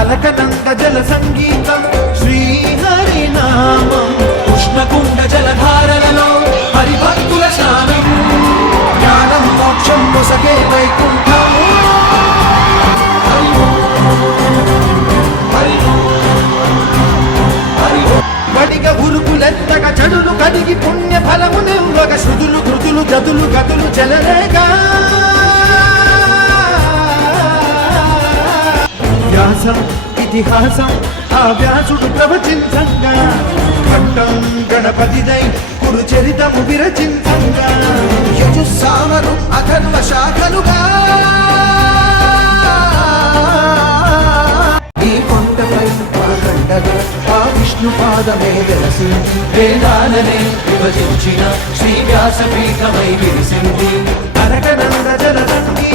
అలకనంద జల సంగీతం శ్రీహరినామం ఉష్ణకుండ జలధారలలో హరిభక్తుల స్నానం జ్ఞానం మోక్షం మొసగే వైకుంఠం వడిగా ఉరుకులెత్తగా చెడులు కడిగి పుణ్య ఫలము నివ్వగ శృతులు కృతులు గతులు గతులు చెలరేగా వ్యాసం ఇతిహాసం ఆ వ్యాసుడు ప్రవచించంగా పట్టం గణపతిదై కురు చరితము విరచించంగా యజుస్సామరు అథర్వ శాఖలుగా ఈ కొండపై పాకండగా ఆ విష్ణు పాదమే వెలసింది వేదాలనే విభజించిన శ్రీ వ్యాసపీఠమై విరిసింది అరకనంద జల సంగీ